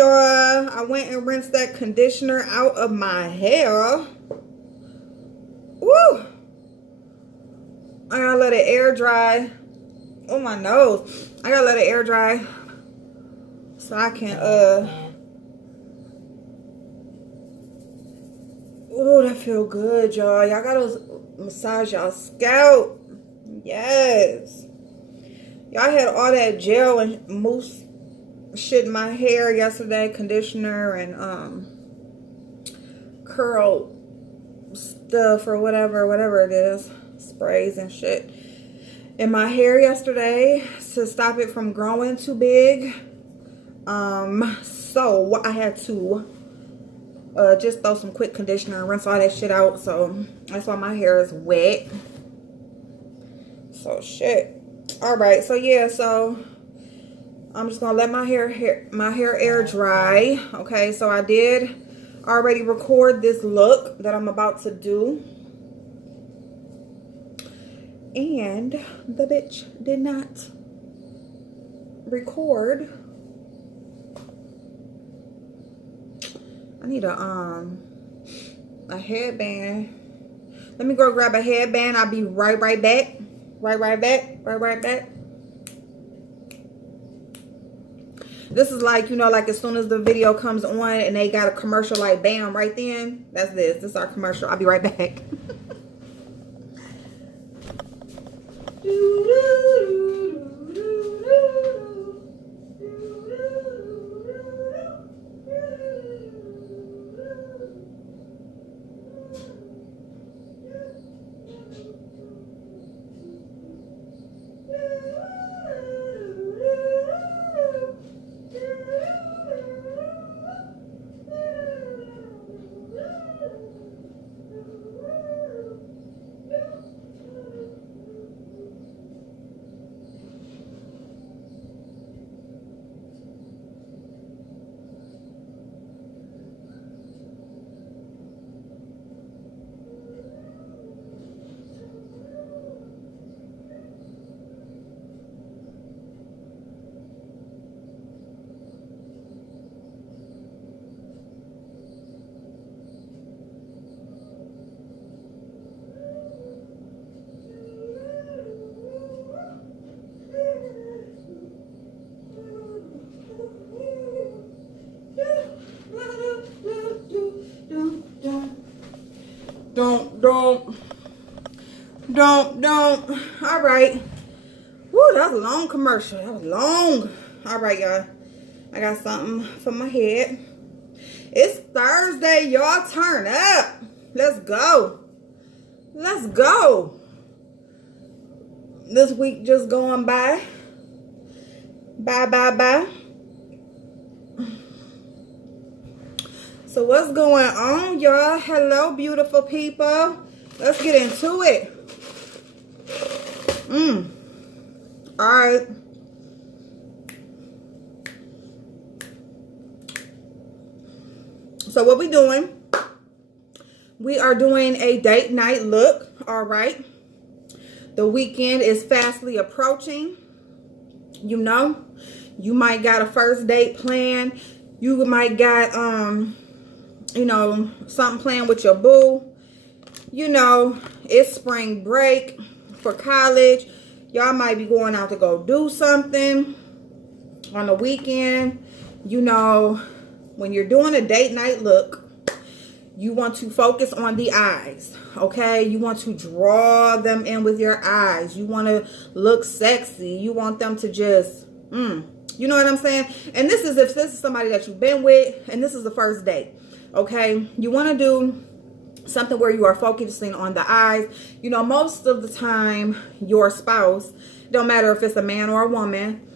y'all. I went and rinsed that conditioner out of my hair. Woo! I gotta let it air dry. Oh, my nose. I gotta let it air dry so I can, oh, that feel good, y'all. Y'all gotta massage y'all scalp. Yes. Y'all had all that gel and mousse shit in my hair yesterday, conditioner and curl stuff or whatever it is, sprays and shit in my hair yesterday to stop it from growing too big. So I had to just throw some quick conditioner and rinse all that shit out. So that's why my hair is wet. So shit. All right, so yeah, so I'm just gonna let my hair air dry. Okay, so I did already record this look that I'm about to do, and the bitch did not record. I need a headband. Let me go grab a headband. I'll be right back. Right back. This is like, you know, like as soon as the video comes on and they got a commercial, like bam, right then. That's this. This is our commercial. I'll be right back. Don't. All right. Woo, that was a long commercial. That was long. All right, y'all. I got something for my head. It's Thursday. Y'all turn up. Let's go. Let's go. This week just going by. Bye. So what's going on, y'all? Hello, beautiful people. Let's get into it. All right. So what we doing? We are doing a date night look. All right. The weekend is fastly approaching. You know, you might got a first date plan. You might got you know, something planned with your boo. You know, it's spring break for college. Y'all might be going out to go do something on the weekend. You know, when you're doing a date night look, you want to focus on the eyes, okay? You want to draw them in with your eyes. You want to look sexy. You want them to just, you know what I'm saying? And this is if this is somebody that you've been with and this is the first date, okay? You want to do something where you are focusing on the eyes. You know, most of the time, your spouse, don't matter if it's a man or a woman,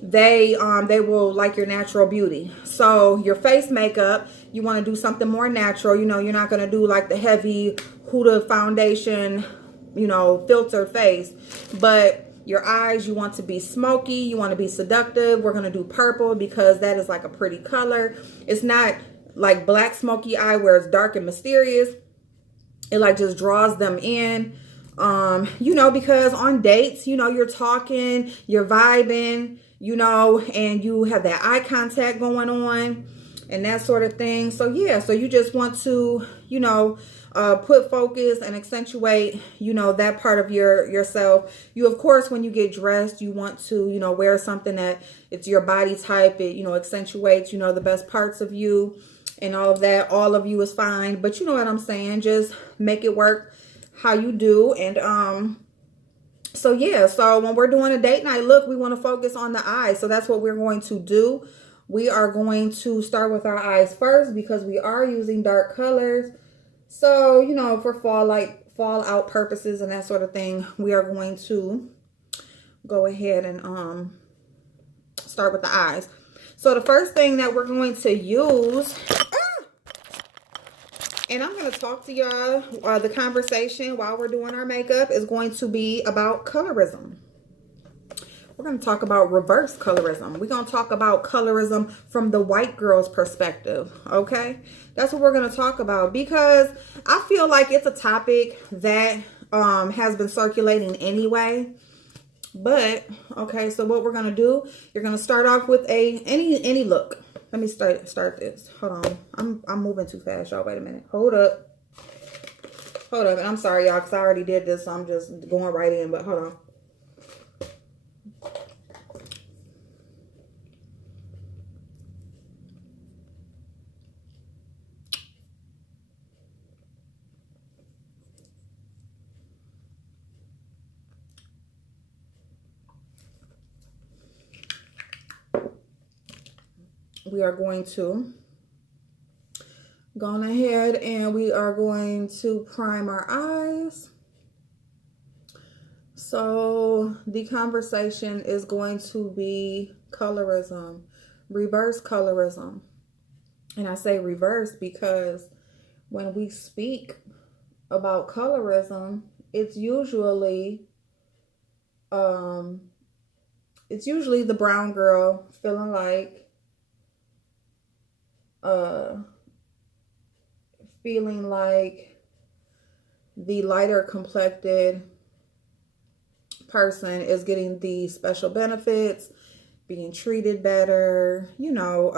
they will like your natural beauty. So your face makeup, you want to do something more natural. You know, you're not going to do like the heavy Huda foundation, you know, filtered face. But your eyes, you want to be smoky. You want to be seductive. We're going to do purple because that is like a pretty color. It's not like black smoky eye where it's dark and mysterious. It like just draws them in. You know, because on dates, you know, you're talking, you're vibing. you know, and you have that eye contact going on and that sort of thing. So yeah, so you just want to, you know, put focus and accentuate, you know, that part of yourself. You, of course, when you get dressed, you want to, you know, wear something that it's your body type. It, you know, accentuates, you know, the best parts of you and all of that. All of you is fine, but you know what I'm saying? Just make it work how you do. And so yeah, so when we're doing a date night look, we want to focus on the eyes. So that's what we're going to do. We are going to start with our eyes first because we are using dark colors. So, you know, for fall, like fall out purposes and that sort of thing, we are going to go ahead and start with the eyes. So the first thing that we're going to use, and I'm going to talk to y'all, the conversation while we're doing our makeup is going to be about colorism. We're going to talk about reverse colorism. We're going to talk about colorism from the white girl's perspective, okay? That's what we're going to talk about because I feel like it's a topic that has been circulating anyway. But, okay, so what we're going to do, you're going to start off with any look. Let me start this. Hold on. I'm moving too fast, y'all. Wait a minute. Hold up. Hold up. And I'm sorry, y'all, because I already did this, so I'm just going right in. But hold on. We are going to go on ahead and we are going to prime our eyes. So the conversation is going to be colorism, reverse colorism. And I say reverse because when we speak about colorism, it's usually the brown girl feeling like the lighter complected person is getting the special benefits, being treated better, you know,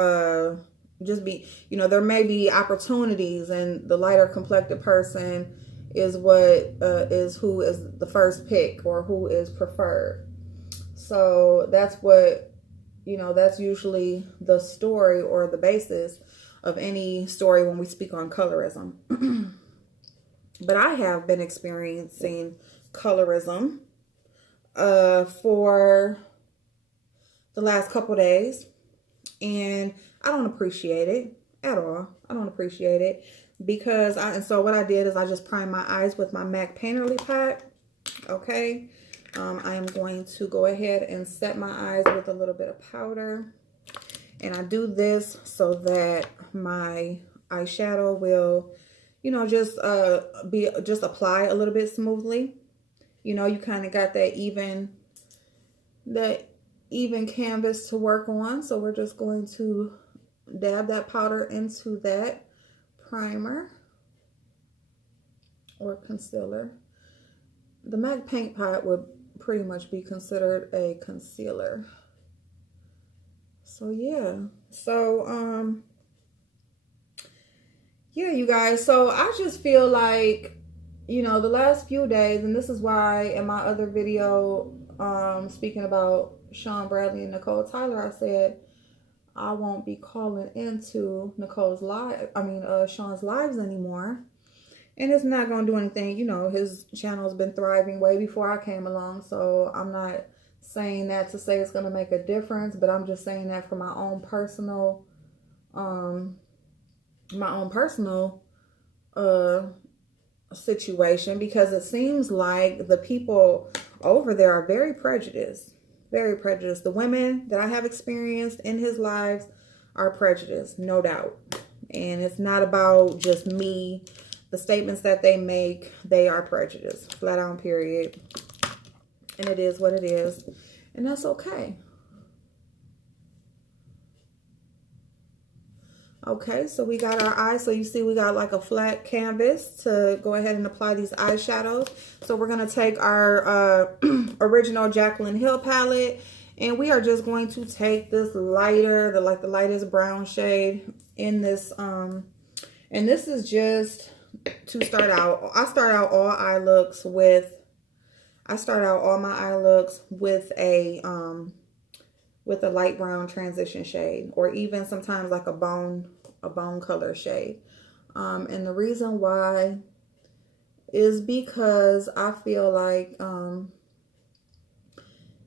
there may be opportunities, and the lighter complected person is who is the first pick or who is preferred. So that's what, you know, that's usually the story or the basis of any story when we speak on colorism. But I have been experiencing colorism for the last couple days, and I don't appreciate it at all. I don't appreciate it because so what I did is I just primed my eyes with my MAC Painterly Pat. Okay. I am going to go ahead and set my eyes with a little bit of powder. And I do this so that my eyeshadow will, you know, just apply a little bit smoothly. You know, you kind of got that even canvas to work on. So we're just going to dab that powder into that primer or concealer. The MAC Paint Pot would pretty much be considered a concealer. So yeah, yeah, you guys, so I just feel like, you know, the last few days, and this is why in my other video speaking about Sean Bradley and Nicole Tyler, I said I won't be calling into Sean's lives anymore. And it's not going to do anything. You know, his channel's been thriving way before I came along. So I'm not saying that to say it's going to make a difference. But I'm just saying that for my own personal, situation. Because it seems like the people over there are very prejudiced. Very prejudiced. The women that I have experienced in his lives are prejudiced, no doubt. And it's not about just me. The statements that they make, they are prejudiced. Flat out, period. And it is what it is. And that's okay. Okay, so we got our eyes. So you see we got like a flat canvas to go ahead and apply these eyeshadows. So we're going to take our original Jaclyn Hill palette. And we are just going to take this lighter, the lightest brown shade in this, and this is just to start out. I start out all my eye looks with a light brown transition shade, or even sometimes like a bone color shade. And the reason why is because I feel like,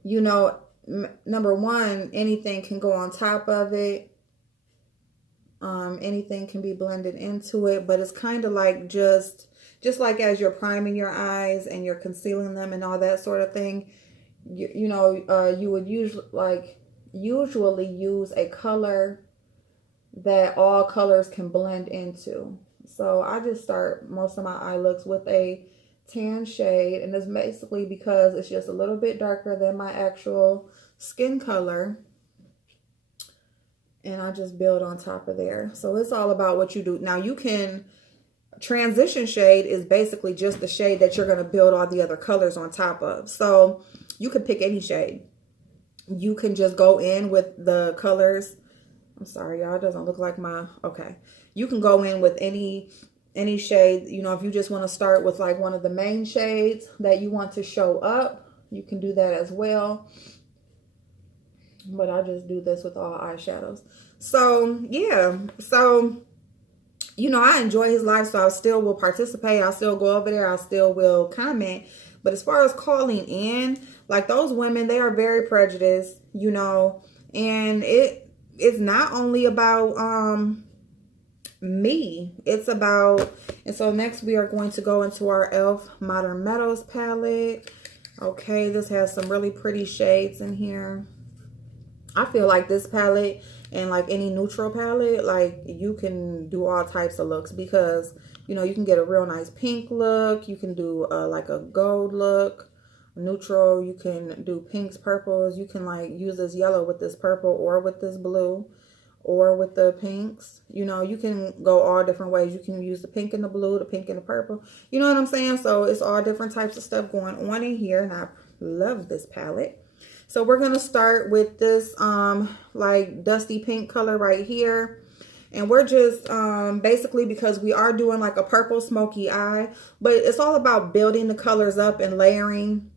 you know, number one, anything can go on top of it. Anything can be blended into it, but it's kind of like just like as you're priming your eyes and you're concealing them and all that sort of thing, you know, you would usually use a color that all colors can blend into. So I just start most of my eye looks with a tan shade, and it's basically because it's just a little bit darker than my actual skin color, and I just build on top of there. So it's all about what you do. Now you can, transition shade is basically just the shade that you're going to build all the other colors on top of. So you can pick any shade. You can just go in with the colors. I'm sorry, y'all, it doesn't look like my, okay. You can go in with any shade. You know, if you just want to start with like one of the main shades that you want to show up, you can do that as well. But I just do this with all eyeshadows. So yeah, so you know, I enjoy his life, so I still will participate. I'll still go over there. I still will comment. But as far as calling in, like those women, they are very prejudiced, you know, and it's not only about me. It's about, and so next we are going to go into our e.l.f. Modern Meadows palette. Okay, this has some really pretty shades in here. I feel like this palette and like any neutral palette, like you can do all types of looks, because you know you can get a real nice pink look, you can do like a gold look. Neutral, you can do pinks, purples, you can like use this yellow with this purple, or with this blue, or with the pinks. You know, you can go all different ways. You can use the pink and the blue, the pink and the purple, you know what I'm saying? So it's all different types of stuff going on in here, and I love this palette. So we're going to start with this like dusty pink color right here. And we're just basically, because we are doing like a purple smoky eye, but it's all about building the colors up and layering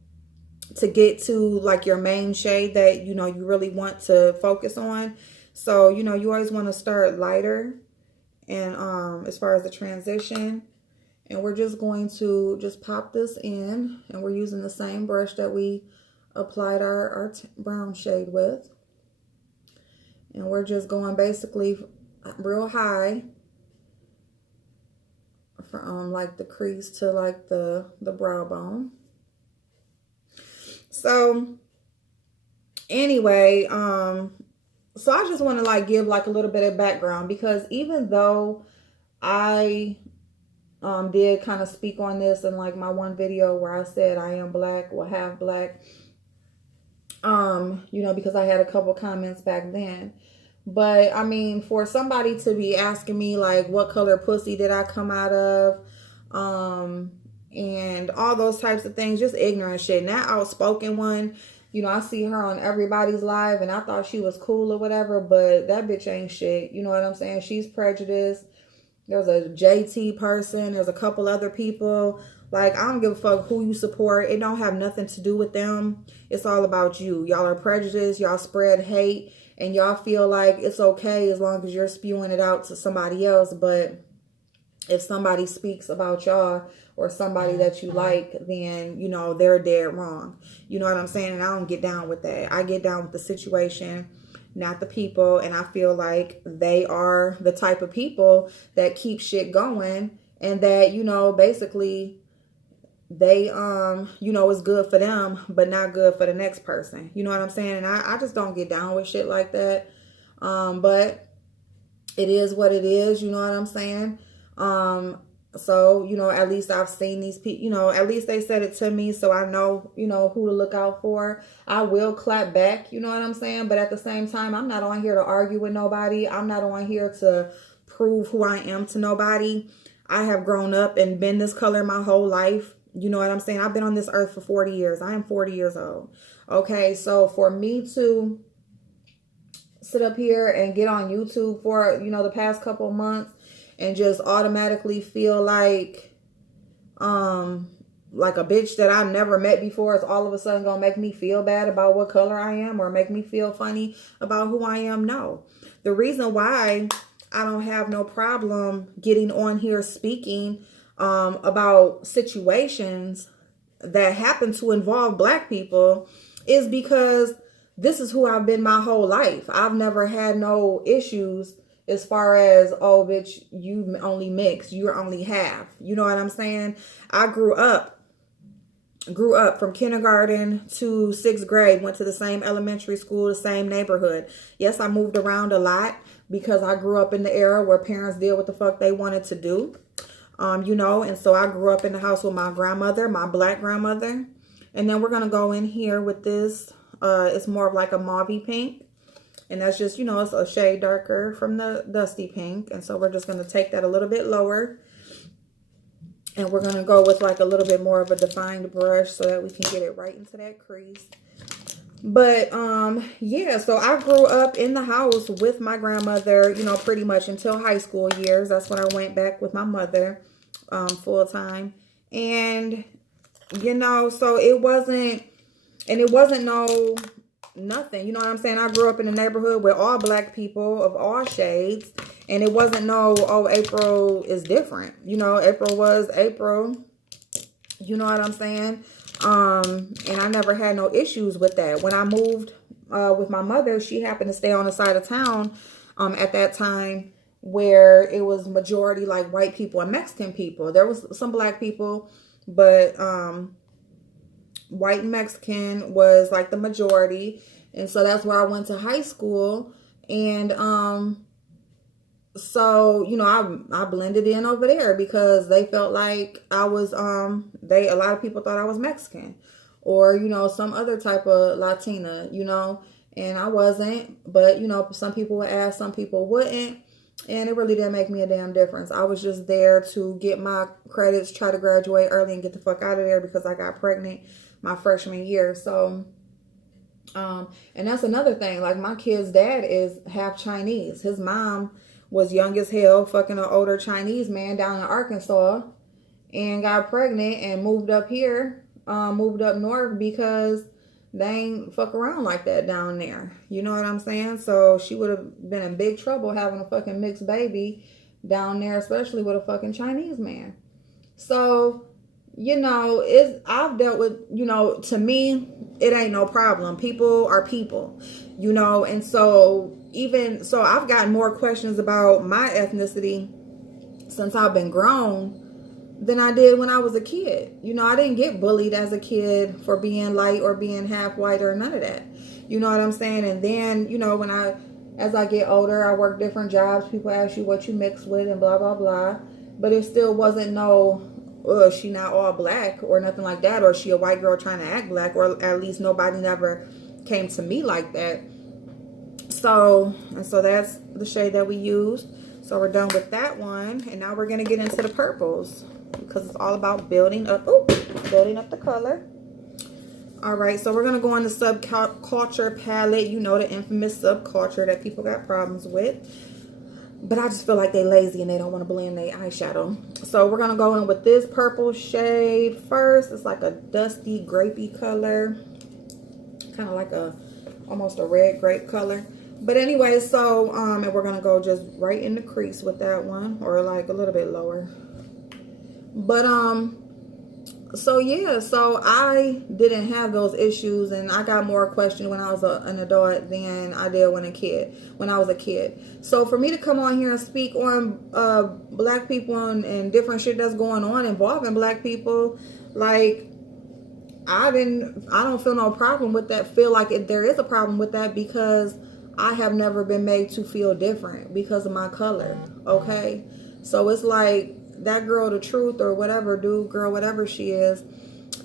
to get to like your main shade that, you know, you really want to focus on. So, you know, you always want to start lighter, and as far as the transition. And we're just going to just pop this in, and we're using the same brush that we applied our brown shade with, and we're just going basically real high from like the crease to like the brow bone. So anyway, so I just want to like give like a little bit of background, because even though I did kind of speak on this in like my one video where I said I am black, well, half black, you know, because I had a couple comments back then. But I mean, for somebody to be asking me like what color pussy did I come out of, and all those types of things, just ignorant shit. And that outspoken one, you know, I see her on everybody's live, and I thought she was cool or whatever, but that bitch ain't shit. You know what I'm saying? She's prejudiced. There's a JT person. There's a couple other people. Like, I don't give a fuck who you support. It don't have nothing to do with them. It's all about you. Y'all are prejudiced. Y'all spread hate. And y'all feel like it's okay as long as you're spewing it out to somebody else. But if somebody speaks about y'all or somebody that you like, then, you know, they're dead wrong. You know what I'm saying? And I don't get down with that. I get down with the situation, not the people. And I feel like they are the type of people that keep shit going, and that, you know, basically they, you know, it's good for them, but not good for the next person. You know what I'm saying? And I just don't get down with shit like that. But it is what it is. You know what I'm saying? So, you know, at least I've seen these people, you know, at least they said it to me, so I know, you know, who to look out for. I will clap back, you know what I'm saying? But at the same time, I'm not on here to argue with nobody. I'm not on here to prove who I am to nobody. I have grown up and been this color my whole life. You know what I'm saying? I've been on this earth for 40 years. I am 40 years old. Okay, so for me to sit up here and get on YouTube for, you know, the past couple of months and just automatically feel like a bitch that I never met before is all of a sudden gonna make me feel bad about what color I am or make me feel funny about who I am. No. The reason why I don't have no problem getting on here speaking about situations that happen to involve Black people is because this is who I've been my whole life. I've never had no issues as far as, oh, bitch, you only mix, you're only half. You know what I'm saying? I grew up from kindergarten to 6th grade, went to the same elementary school, the same neighborhood. Yes, I moved around a lot because I grew up in the era where parents did what the fuck they wanted to do. You know, and so I grew up in the house with my grandmother, my Black grandmother. And then we're going to go in here with this. It's more of like a mauvey pink. And that's just, you know, it's a shade darker from the dusty pink. And so we're just going to take that a little bit lower. And we're going to go with like a little bit more of a defined brush so that we can get it right into that crease. But, yeah, so I grew up in the house with my grandmother, you know, pretty much until high school years. That's when I went back with my mother, full time. And, you know, so it wasn't no nothing. You know what I'm saying? I grew up in a neighborhood with all Black people of all shades. And it wasn't no, oh, April is different. You know, April was April. You know what I'm saying? And I never had no issues with that. When I moved with my mother, she happened to stay on the side of town at that time where it was majority like white people and Mexican people. There was some Black people, but white and Mexican was like the majority. And so that's where I went to high school. And so, you know, I blended in over there because they felt like I was, a lot of people thought I was Mexican or, you know, some other type of Latina, you know, and I wasn't, but, you know, some people would ask, some people wouldn't, and it really didn't make me a damn difference. I was just there to get my credits, try to graduate early and get the fuck out of there because I got pregnant my freshman year. So, and that's another thing. Like my kid's dad is half Chinese. His mom was young as hell, fucking an older Chinese man down in Arkansas and got pregnant and moved up here, moved up north because they ain't fuck around like that down there. You know what I'm saying? So she would have been in big trouble having a fucking mixed baby down there, especially with a fucking Chinese man. So, you know, I've dealt with, you know, to me, it ain't no problem. People are people, you know, and so I've gotten more questions about my ethnicity since I've been grown than I did when I was a kid. You know, I didn't get bullied as a kid for being light or being half white or none of that. You know what I'm saying? And then, you know, as I get older, I work different jobs. People ask you what you mix with and blah, blah, blah. But it still wasn't no, she not all Black or nothing like that. Or she a white girl trying to act Black. Or at least nobody never came to me like that. So that's the shade that we used. So we're done with that one. And now we're going to get into the purples because it's all about building up the color. All right, so we're going to go on the subculture palette. You know, the infamous subculture that people got problems with. But I just feel like they lazy and they don't want to blend their eyeshadow. So we're going to go in with this purple shade first. It's like a dusty, grapey color. Kind of like almost a red grape color. But anyway, so, and we're going to go just right in the crease with that one. Or like a little bit lower. But, so yeah, so I didn't have those issues, and I got more questions when I was an adult than I did when I was a kid. So for me to come on here and speak on Black people and different shit that's going on involving Black people, like I don't feel no problem with that. Feel like there is a problem with that because I have never been made to feel different because of my color. Okay, so it's like that girl, the truth, or whatever, dude, girl, whatever she is,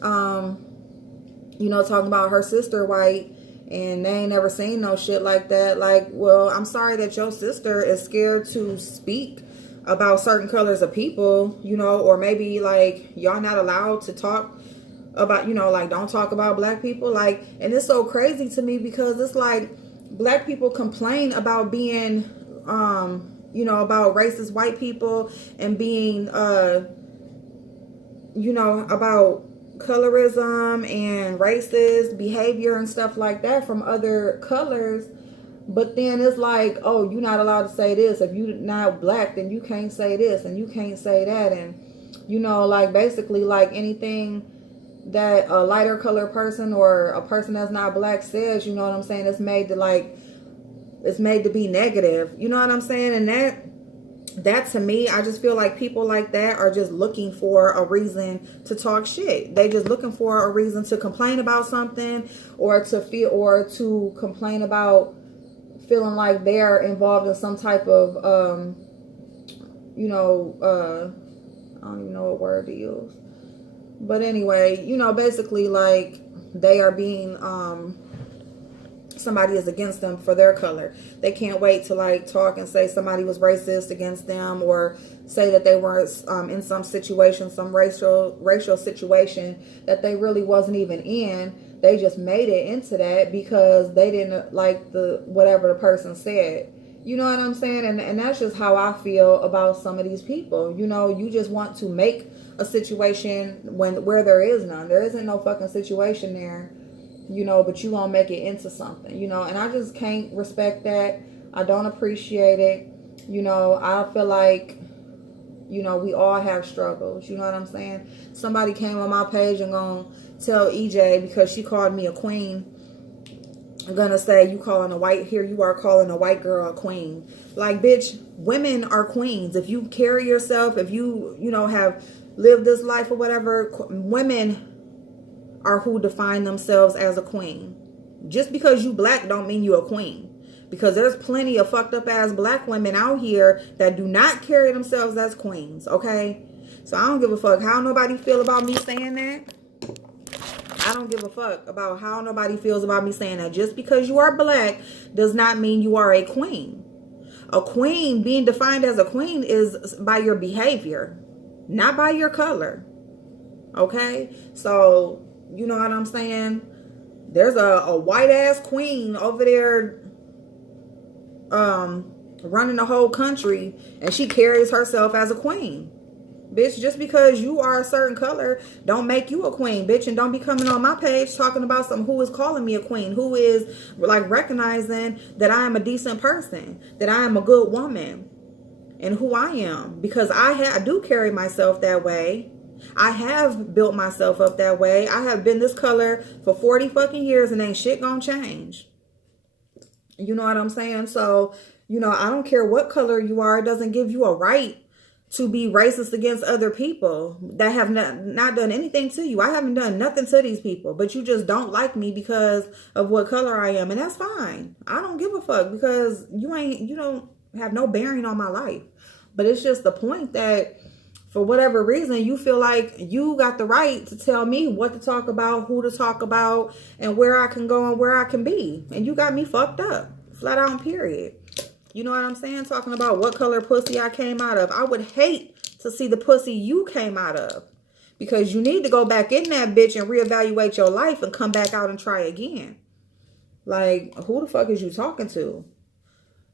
you know, talking about her sister white, and they ain't never seen no shit like that. Like, well, I'm sorry that your sister is scared to speak about certain colors of people, you know, or maybe like y'all not allowed to talk about, you know, like don't talk about black people. Like, and it's so crazy to me because it's like black people complain about being, you know, about racist white people and being, you know, about colorism and racist behavior and stuff like that from other colors. But then it's like, oh, you're not allowed to say this. If you're not black, then you can't say this and you can't say that. And, you know, like basically like anything that a lighter color person or a person that's not black says, you know what I'm saying, it's made to like, it's made to be negative. You know what I'm saying? And that to me, I just feel like people like that are just looking for a reason to talk shit. They just looking for a reason to complain about something or to feel, or to complain about feeling like they're involved in some type of, you know, I don't even know what word to use. But anyway, you know, basically like they are being, somebody is against them for their color. They can't wait to like talk and say somebody was racist against them, or say that they were in some situation, some racial situation that they really wasn't even in. They just made it into that because they didn't like the whatever the person said. You know what I'm saying? And that's just how I feel about some of these people. You know, you just want to make a situation where there is none. There isn't no fucking situation there. You know, but you gonna make it into something, you know, and I just can't respect that. I don't appreciate it. You know, I feel like, you know, we all have struggles. You know what I'm saying? Somebody came on my page and gonna tell EJ because she called me a queen. I'm gonna say you calling a white, here you are calling a white girl a queen. Like, bitch, women are queens. If you carry yourself, if you know, have lived this life or whatever, women are who define themselves as a queen. Just because you black don't mean you a queen. Because there's plenty of fucked up ass black women out here that do not carry themselves as queens, okay? So I don't give a fuck how nobody feel about me saying that. I don't give a fuck about how nobody feels about me saying that. Just because you are black does not mean you are a queen. A queen, being defined as a queen, is by your behavior, not by your color, okay? So you know what I'm saying? There's a white ass queen over there running the whole country, and she carries herself as a queen. Bitch, just because you are a certain color don't make you a queen, bitch. And don't be coming on my page talking about some who is calling me a queen, who is like recognizing that I am a decent person, that I am a good woman, and who I am, because I do carry myself that way. I have built myself up that way. I have been this color for 40 fucking years and ain't shit gonna change. You know what I'm saying? So, you know, I don't care what color you are. It doesn't give you a right to be racist against other people that have not done anything to you. I haven't done nothing to these people, but you just don't like me because of what color I am. And that's fine. I don't give a fuck because you don't have no bearing on my life. But it's just the point that for whatever reason, you feel like you got the right to tell me what to talk about, who to talk about, and where I can go and where I can be. And you got me fucked up. Flat out, period. You know what I'm saying? Talking about what color pussy I came out of. I would hate to see the pussy you came out of. Because you need to go back in that bitch and reevaluate your life and come back out and try again. Like, who the fuck is you talking to?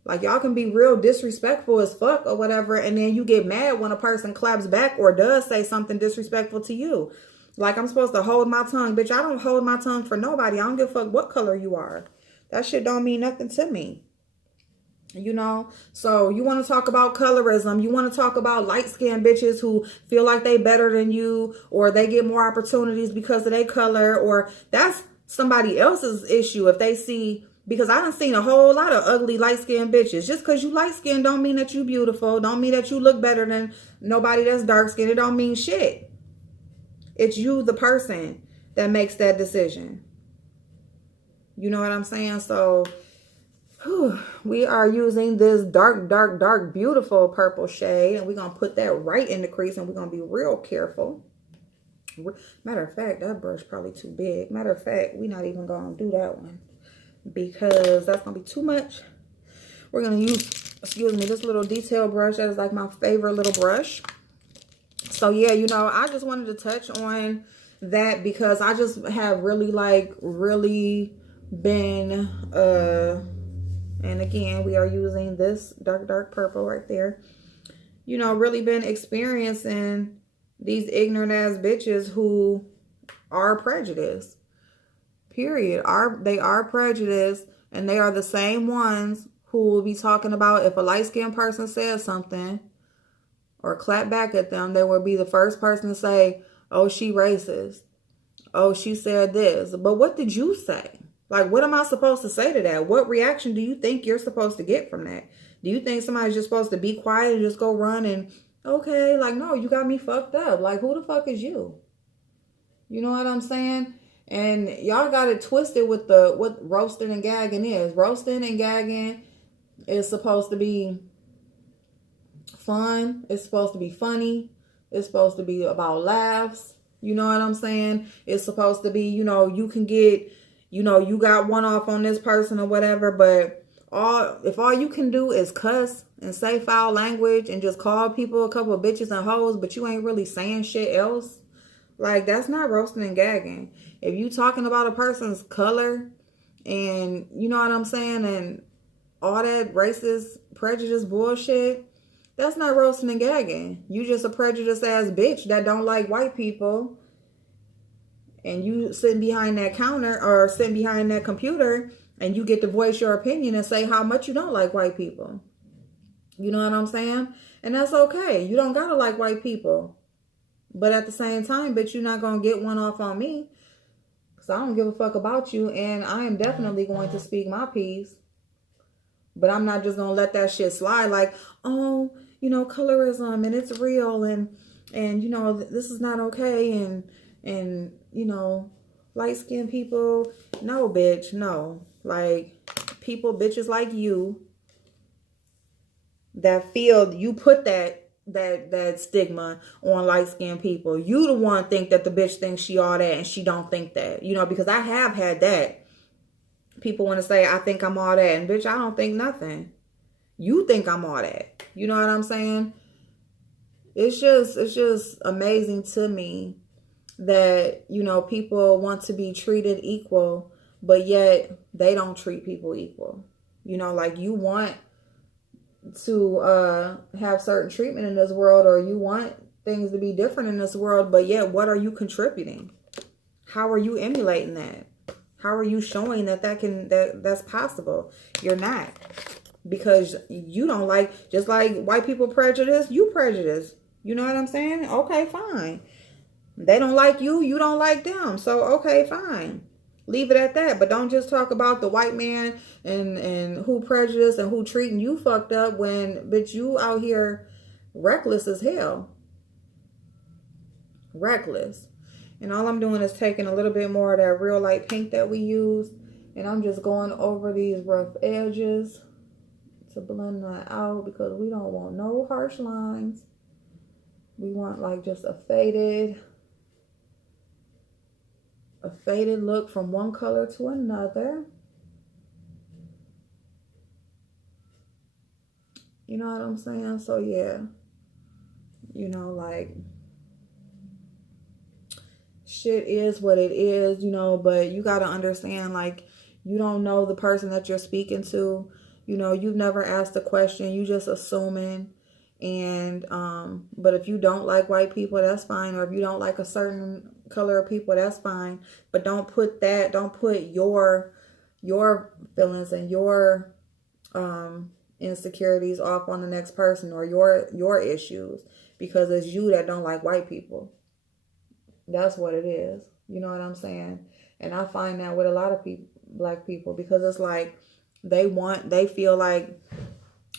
Like, y'all can be real disrespectful as fuck or whatever, and then you get mad when a person claps back or does say something disrespectful to you. Like, I'm supposed to hold my tongue. Bitch, I don't hold my tongue for nobody. I don't give a fuck what color you are. That shit don't mean nothing to me. You know? So, you want to talk about colorism. You want to talk about light-skinned bitches who feel like they better than you, or they get more opportunities because of their color, or that's somebody else's issue if they see. Because I done seen a whole lot of ugly light-skinned bitches. Just because you light-skinned don't mean that you beautiful. Don't mean that you look better than nobody that's dark-skinned. It don't mean shit. It's you, the person, that makes that decision. You know what I'm saying? So, we are using this dark, dark, dark, beautiful purple shade. And we're going to put that right in the crease. And we're going to be real careful. Matter of fact, that brush probably too big. Matter of fact, we're not even going to do that one, because that's going to be too much. We're going to use excuse me, this little detail brush. That is like my favorite little brush. So yeah, you know, I just wanted to touch on that because I just have really been and again, we are using this dark purple right there. You know, really been experiencing these ignorant ass bitches who are prejudiced. Period. They are prejudiced, and they are the same ones who will be talking about if a light-skinned person says something or clap back at them, they will be the first person to say, oh, she racist. Oh, she said this. But what did you say? Like, what am I supposed to say to that? What reaction do you think you're supposed to get from that? Do you think somebody's just supposed to be quiet and just go run and, okay, like, no, you got me fucked up. Like, who the fuck is you? You know what I'm saying? And y'all got it twisted with what roasting and gagging is. Roasting and gagging is supposed to be fun. It's supposed to be funny. It's supposed to be about laughs. You know what I'm saying? It's supposed to be, you know, you can get, you know, you got one off on this person or whatever, but if all you can do is cuss and say foul language and just call people a couple of bitches and hoes, but you ain't really saying shit else, like, that's not roasting and gagging. If you talking about a person's color and, you know what I'm saying, and all that racist, prejudice bullshit, that's not roasting and gagging. You just a prejudiced ass bitch that don't like white people. And you sitting behind that counter or sitting behind that computer and you get to voice your opinion and say how much you don't like white people. You know what I'm saying? And that's okay. You don't gotta like white people. But at the same time, bitch, you're not gonna get one off on me. Because I don't give a fuck about you. And I am definitely going to speak my piece. But I'm not just gonna let that shit slide like, oh, you know, colorism and it's real and you know, this is not okay and you know, light-skinned people. No, bitch, no. Like, people, bitches like you that feel you put that stigma on light-skinned people. You the one think that the bitch thinks she all that and she don't think that. You know, because I have had that. People want to say, I think I'm all that. And bitch, I don't think nothing. You think I'm all that. You know what I'm saying? It's just amazing to me that, you know, people want to be treated equal, but yet they don't treat people equal. You know, like, you want to have certain treatment in this world, or you want things to be different in this world, but yet what are you contributing? How are you emulating that? How are you showing that's possible? You're not. Because you don't like, just like white people prejudice, you prejudice. You know what I'm saying? Okay, fine. They don't like you, you don't like them. So, okay, fine. Leave it at that. But don't just talk about the white man and who prejudiced and who treating you fucked up when, bitch, you out here reckless as hell. Reckless. And all I'm doing is taking a little bit more of that real light pink that we used. And I'm just going over these rough edges to blend that out because we don't want no harsh lines. We want like just a faded look from one color to another. You know what I'm saying? So yeah, you know, like, shit is what it is, you know, but you got to understand, like, you don't know the person that you're speaking to. You know, you've never asked a question. You just assuming. And, but if you don't like white people, that's fine. Or if you don't like a certain color of people, that's fine. But don't put your feelings and your, insecurities off on the next person or your issues because it's you that don't like white people. That's what it is. You know what I'm saying? And I find that with a lot of people, black people, because it's like they feel like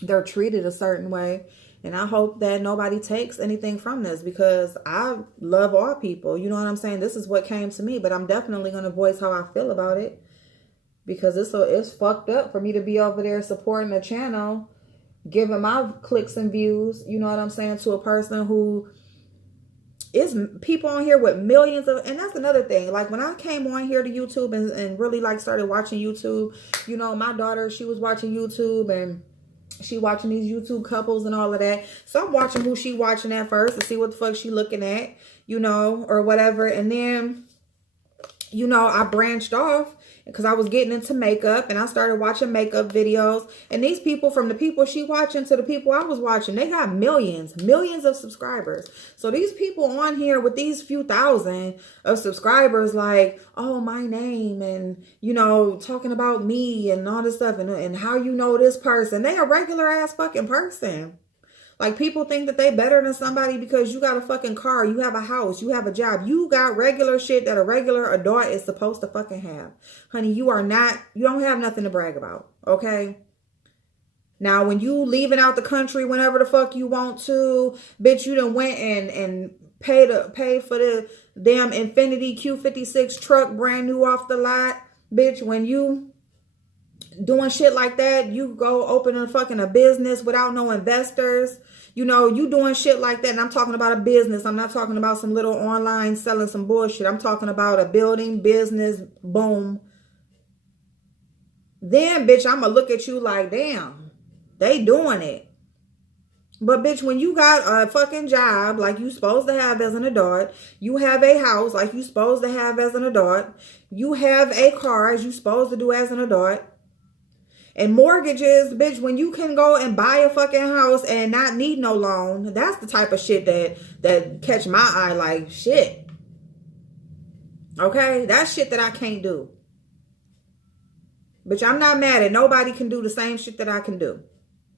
they're treated a certain way. And I hope that nobody takes anything from this because I love all people. You know what I'm saying? This is what came to me, but I'm definitely going to voice how I feel about it because it's fucked up for me to be over there supporting the channel, giving my clicks and views, you know what I'm saying, to a person who is people on here with millions of, and that's another thing. Like when I came on here to YouTube and really like started watching YouTube, you know, my daughter, she was watching YouTube and She watching these YouTube couples and all of that. So I'm watching who she watching at first to see what the fuck she looking at, you know, or whatever. And then, you know, I branched off because I was getting into makeup and I started watching makeup videos. And these people, from the people she watching to the people I was watching, they got millions of subscribers. So these people on here with these few thousand of subscribers, like, oh, my name, and, you know, talking about me and all this stuff, and how you know this person. They a regular ass fucking person. Like, people think that they better than somebody because you got a fucking car, you have a house, you have a job. You got regular shit that a regular adult is supposed to fucking have. Honey, you don't have nothing to brag about, okay? Now, when you leaving out the country whenever the fuck you want to, bitch, you done went and paid for the damn Infiniti Q56 truck brand new off the lot. Bitch, when you doing shit like that, you go open a business without no investors. You know, you doing shit like that. And I'm talking about a business. I'm not talking about some little online selling some bullshit. I'm talking about a building business. Boom. Then, bitch, I'm going to look at you like, damn, they doing it. But, bitch, when you got a fucking job like you supposed to have as an adult, you have a house like you supposed to have as an adult, you have a car as you supposed to do as an adult, and mortgages, bitch, when you can go and buy a fucking house and not need no loan, that's the type of shit that catch my eye like, shit. Okay? That's shit that I can't do. Bitch, I'm not mad at nobody can do the same shit that I can do.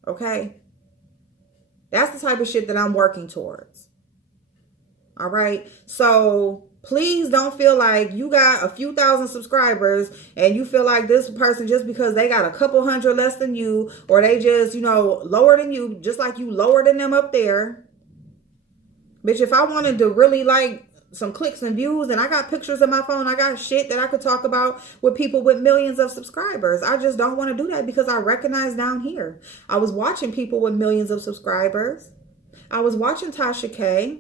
Okay? That's the type of shit that I'm working towards. All right? So please don't feel like you got a few thousand subscribers and you feel like this person, just because they got a couple hundred less than you, or they just, you know, lower than you, just like you lower than them up there. Bitch, if I wanted to really like some clicks and views, and I got pictures of my phone, I got shit that I could talk about with people with millions of subscribers. I just don't want to do that because I recognize down here. I was watching people with millions of subscribers. I was watching Tasha K.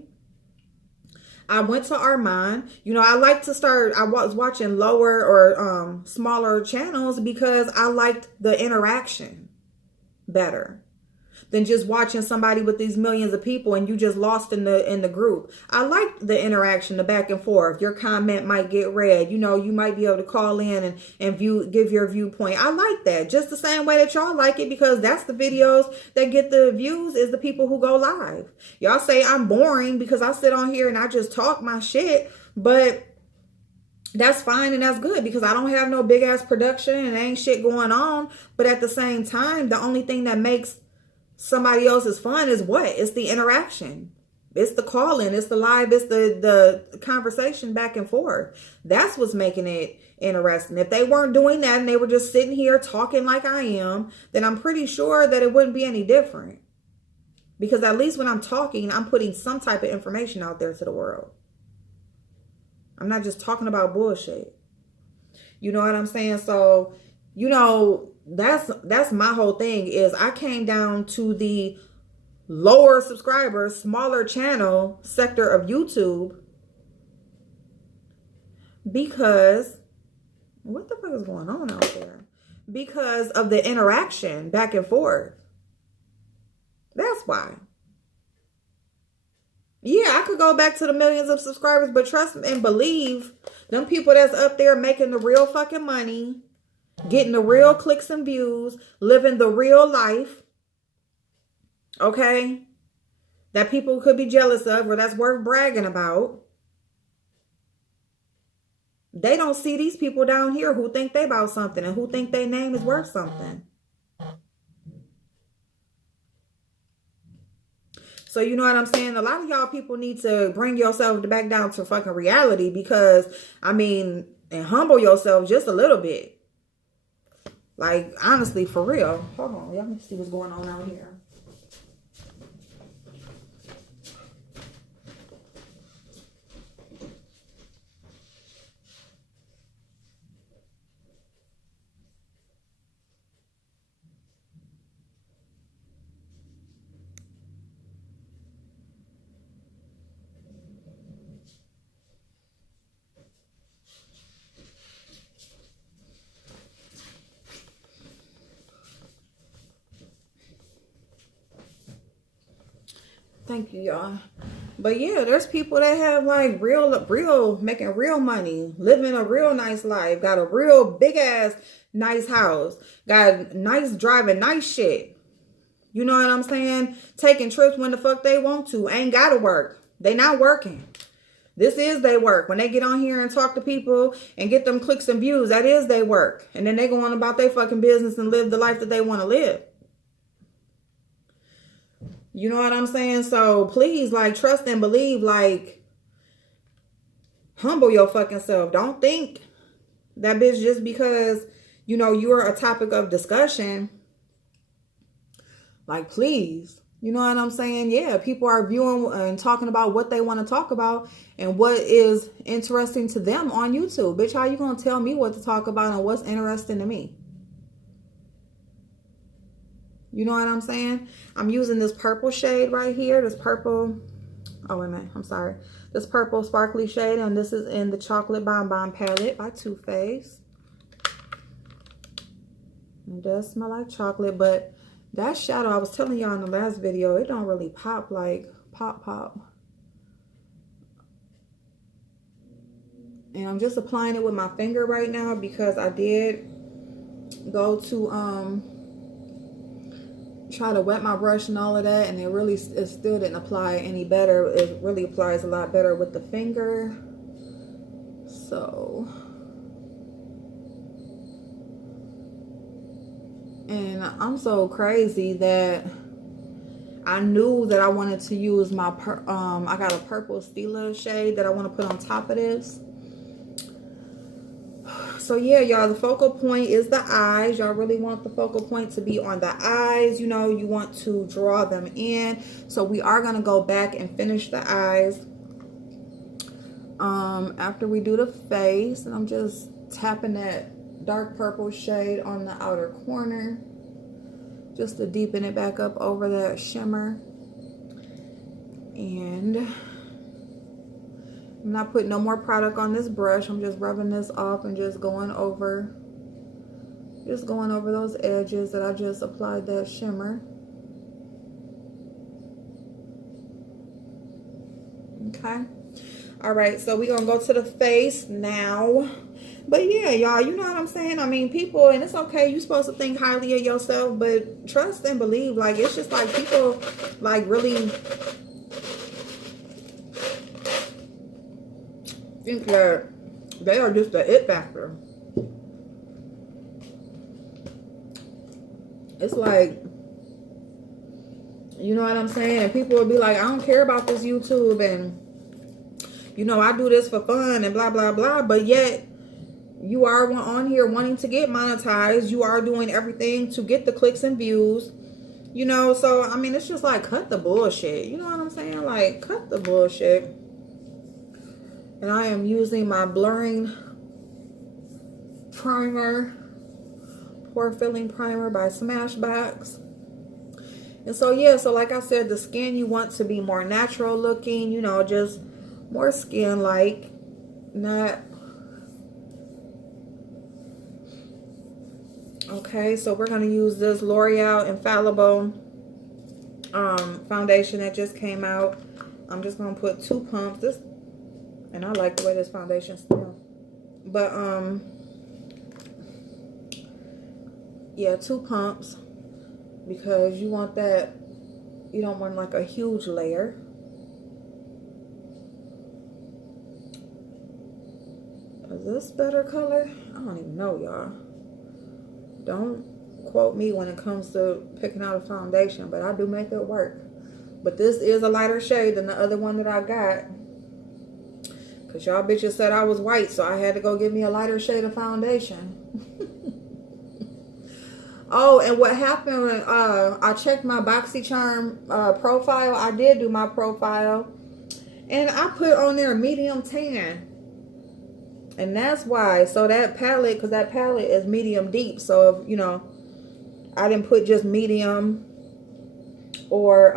I went to Armand. You know, I like to start, I was watching lower or smaller channels because I liked the interaction better than just watching somebody with these millions of people and you just lost in the group. I liked the interaction, the back and forth. Your comment might get read. You know, you might be able to call in and give your viewpoint. I like that. Just the same way that y'all like it, because that's the videos that get the views, is the people who go live. Y'all say I'm boring because I sit on here and I just talk my shit, but that's fine and that's good because I don't have no big ass production and ain't shit going on. But at the same time, the only thing that makes somebody else's fun is what? It's the interaction. It's the calling. It's the live. It's the conversation back and forth. That's what's making it interesting. If they weren't doing that and they were just sitting here talking like I am, then I'm pretty sure that it wouldn't be any different. Because at least when I'm talking, I'm putting some type of information out there to the world. I'm not just talking about bullshit. You know what I'm saying? So, you know, that's my whole thing is I came down to the lower subscribers, smaller channel sector of YouTube because what the fuck is going on out there? Because of the interaction back and forth. That's why. Yeah, I could go back to the millions of subscribers, but trust and believe them people that's up there making the real fucking money, getting the real clicks and views, living the real life, okay, that people could be jealous of or that's worth bragging about. They don't see these people down here who think they about something and who think their name is worth something. So you know what I'm saying? A lot of y'all people need to bring yourself back down to fucking reality because, I mean, and humble yourself just a little bit. Like, honestly, for real. Hold on. Y'all need to see what's going on out here. Thank you, y'all. But yeah, there's people that have like real, making real money, living a real nice life, got a real big ass nice house, got nice driving, nice shit. You know what I'm saying? Taking trips when the fuck they want to. Ain't gotta work. They not working. This is their work. When they get on here and talk to people and get them clicks and views, that is their work. And then they go on about their fucking business and live the life that they want to live. You know what I'm saying? So please, like, trust and believe, like, humble your fucking self. Don't think that bitch just because, you know, you're a topic of discussion. Like, please. You know what I'm saying? Yeah, people are viewing and talking about what they want to talk about and what is interesting to them on YouTube. Bitch, how you going to tell me what to talk about and what's interesting to me? You know what I'm saying? I'm using this purple shade right here. This purple, oh wait a minute, I'm sorry. This purple sparkly shade, and this is in the Chocolate Bonbon palette by Too Faced. It does smell like chocolate, but that shadow, I was telling y'all in the last video, it don't really pop like pop. And I'm just applying it with my finger right now because I did go to try to wet my brush and all of that, and it still didn't apply any better. It really applies a lot better with the finger. So, and I'm so crazy that I knew that I wanted to use my I got a purple Stila shade that I want to put on top of this. So yeah, y'all, the focal point is the eyes. Y'all really want the focal point to be on the eyes. You know, you want to draw them in. So we are going to go back and finish the eyes after we do the face. And I'm just tapping that dark purple shade on the outer corner just to deepen it back up over that shimmer. And I'm not putting no more product on this brush. I'm just rubbing this off and just going over those edges that I just applied that shimmer. Okay. All right, so we're gonna go to the face now. But yeah, y'all, you know what I'm saying? I mean, people, and it's okay, you're supposed to think highly of yourself, but trust and believe, like, it's just like people like really think that they are just the it factor. It's like, you know what I'm saying? People will be like, I don't care about this YouTube, and you know, I do this for fun and blah blah blah, but yet you are on here wanting to get monetized. You are doing everything to get the clicks and views, you know. So I mean, it's just like, cut the bullshit. You know what I'm saying? Like, cut the bullshit. And I am using my blurring primer, pore filling primer by Smashbox. And so yeah, so like I said, the skin, you want to be more natural looking, you know, just more skin like, not. Okay, so we're going to use this L'Oreal Infallible foundation that just came out. I'm just going to put 2 pumps. This, and I like the way this foundation smells. But yeah, 2 pumps, because you want that, you don't want like a huge layer. Is this better color? I don't even know, y'all. Don't quote me when it comes to picking out a foundation, but I do make it work. But this is a lighter shade than the other one that I got, because y'all bitches said I was white, so I had to go get me a lighter shade of foundation. Oh, and what happened when I checked my BoxyCharm profile. I did do my profile, and I put on there medium tan. And that's why. So that palette, because that palette is medium deep. So, if, you know, I didn't put just medium or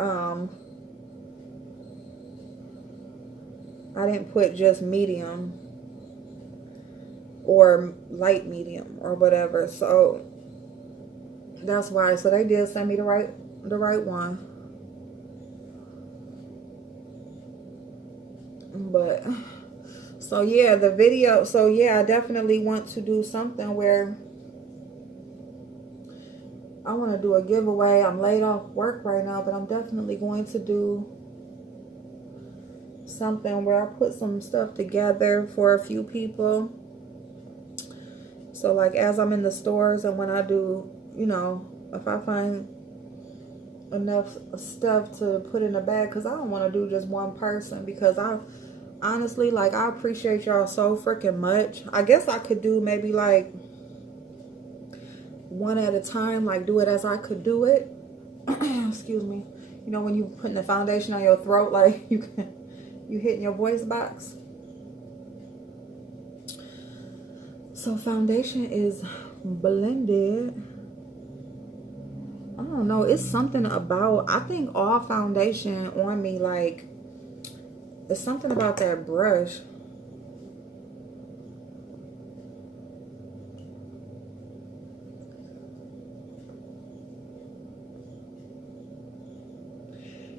I didn't put just medium or light medium or whatever. So that's why. So they did send me the right one. But so yeah, the video, so yeah, I definitely want to do something where I want to do a giveaway. I'm laid off work right now, but I'm definitely going to do something where I put some stuff together for a few people. So like as I'm in the stores and when I do, you know, if I find enough stuff to put in a bag, because I don't want to do just one person, because I honestly, like, I appreciate y'all so freaking much. I guess I could do maybe like one at a time, like do it as I could do it. Excuse me. You know when you putting the foundation on your throat, like you hitting your voice box. So foundation is blended. I don't know, it's something about, I think all foundation on me, like, it's something about that brush.